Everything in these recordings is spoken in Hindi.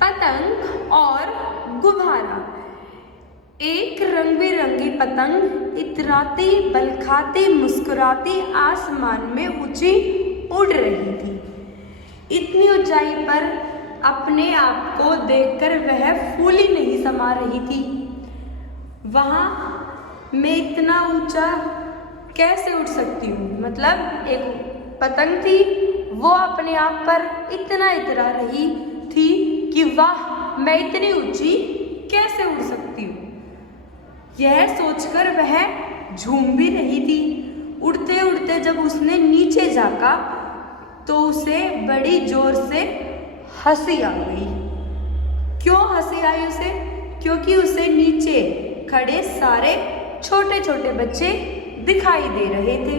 पतंग और गुब्बारा। एक रंग बिरंगी पतंग इतराती बलखाती मुस्कुराती आसमान में ऊंची उड़ रही थी। इतनी ऊंचाई पर अपने आप को देखकर वह फूली नहीं समा रही थी। वहाँ मैं इतना ऊंचा कैसे उड़ सकती हूँ? मतलब एक पतंग थी, वो अपने आप पर इतना इतरा रही थी कि वाह, मैं इतनी ऊंची कैसे उड़ सकती हूँ। यह सोचकर वह झूम भी रही थी। उड़ते उड़ते जब उसने नीचे झाँका तो उसे बड़ी जोर से हंसी आ गई। क्यों हंसी आई उसे? क्योंकि उसे नीचे खड़े सारे छोटे छोटे बच्चे दिखाई दे रहे थे।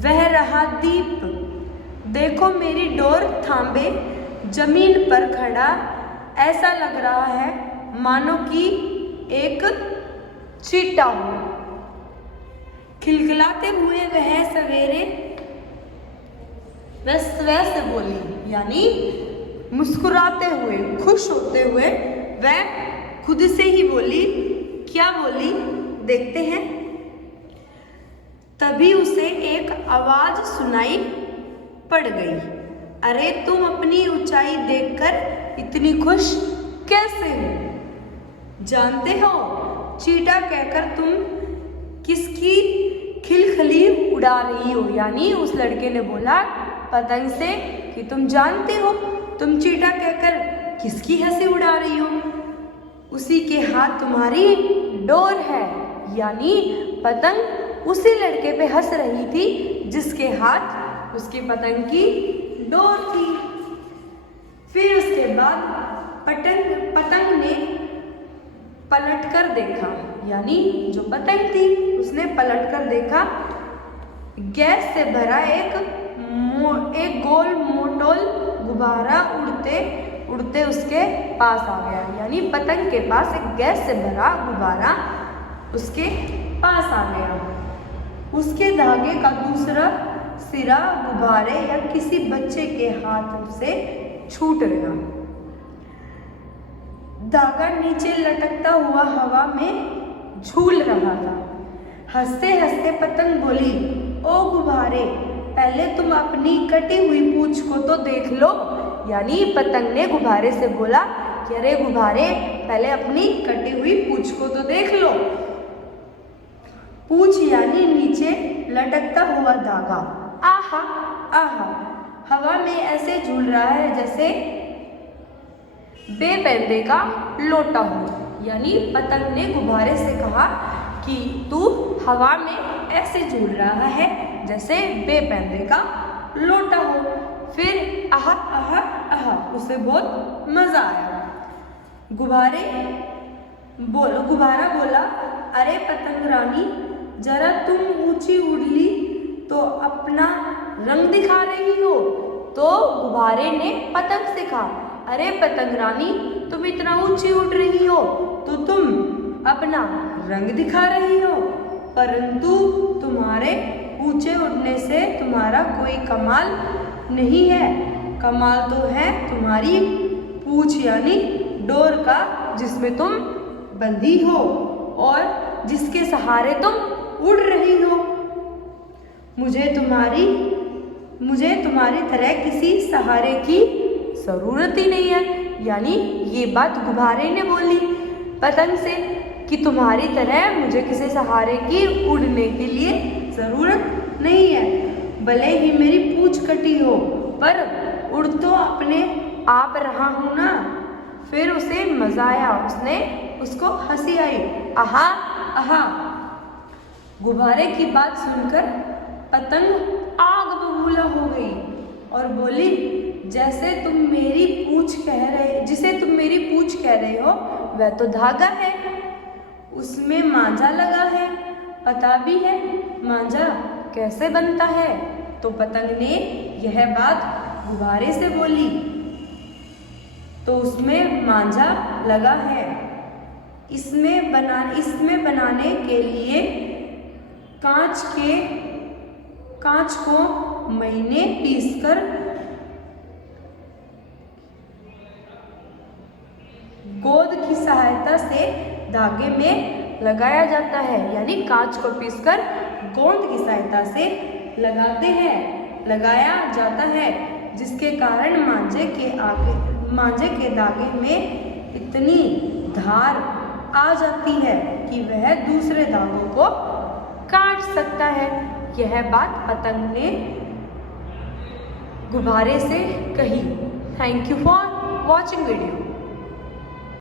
वह रहा दीप। देखो मेरी डोर थामे जमीन पर खड़ा, ऐसा लग रहा है मानो कि एक चीटा हो। खिलखिलाते हुए वह सवेरे वैसे बोली, यानी मुस्कुराते हुए, खुश होते हुए वह खुद से ही बोली। क्या बोली? देखते हैं। तभी उसे एक आवाज सुनाई पड़ गई। अरे तुम अपनी ऊंचाई देखकर इतनी खुश कैसे हो? जानते हो, चीटा कहकर तुम किसकी खिलखिली उड़ा रही हो? यानी उस लड़के ने बोला पतंग से कि तुम जानते हो तुम चीटा कहकर किसकी हंसी उड़ा रही हो? उसी के हाथ तुम्हारी डोर है। यानी पतंग उसी लड़के पे हंस रही थी जिसके हाथ उसकी पतंग की डोर थी। फिर उसके बाद पतंग ने पलट कर देखा, यानी जो पतंग थी उसने पलट कर देखा। गैस से भरा एक गोल मोटोल गुब्बारा उड़ते उड़ते उसके पास आ गया। यानी पतंग के पास एक गैस से भरा गुब्बारा उसके पास आ गया। उसके धागे का दूसरा सिरा गुब्बारे या किसी बच्चे के हाथ से छूट गया। धागा नीचे लटकता हुआ हवा में झूल रहा था। हंसते हंसते पतंग बोली, ओ गुब्बारे, पहले तुम अपनी कटी हुई पूंछ को तो देख लो। यानी पतंग ने गुब्बारे से बोला कि अरे गुब्बारे, पहले अपनी कटी हुई पूंछ को तो देख लो। पूंछ यानी नीचे लटकता हुआ धागा। आहा आहा, हवा में ऐसे झूल रहा है जैसे बेपर्दे का लोटा हो। यानी पतंग ने गुब्बारे से कहा कि तू हवा में ऐसे झूल रहा है जैसे बेपर्दे का लोटा हो। फिर आहा आहा आहा, उसे बहुत मजा आया। गुब्बारा बोला, अरे पतंग रानी, जरा तुम ऊंची उड़ ली तो अपना रंग दिखा रही हो। तो गुब्बारे ने पतंग से कहा, अरे पतंग रानी, तुम इतना ऊंची उड़ रही हो तो तुम अपना रंग दिखा रही हो, परंतु तुम्हारे ऊंचे उड़ने से तुम्हारा कोई कमाल नहीं है। कमाल तो है तुम्हारी पूंछ यानी डोर का, जिसमें तुम बंधी हो और जिसके सहारे तुम उड़ रही हो। मुझे तुम्हारी तरह किसी सहारे की जरूरत ही नहीं है। यानी ये बात गुब्बारे ने बोली पतंग से कि तुम्हारी तरह मुझे किसी सहारे की उड़ने के लिए जरूरत नहीं है। भले ही मेरी पूंछ कटी हो, पर उड़ तो अपने आप रहा हूं ना। फिर उसे मजा आया, उसको हंसी आई। आहा आहा। गुब्बारे की बात सुनकर पतंग आग बबूला हो गई और बोली, जिसे तुम मेरी पूंछ कह रहे हो वह तो धागा है, उसमें मांझा लगा है। पता भी है मांझा कैसे बनता है? तो पतंग ने यह बात गुब्बारे से बोली, तो उसमें मांझा लगा है। इसमें बनाने के लिए कांच को मैंने गोंद की सहायता से धागे में लगाया जाता है, यानी कांच को पीसकर गोंद की सहायता से लगाया जाता है, जिसके कारण मांझे के धागे में इतनी धार आ जाती है कि वह दूसरे धागों को काट सकता है। यह बात पतंग ने गुब्बारे से कही। Thank you for watching video.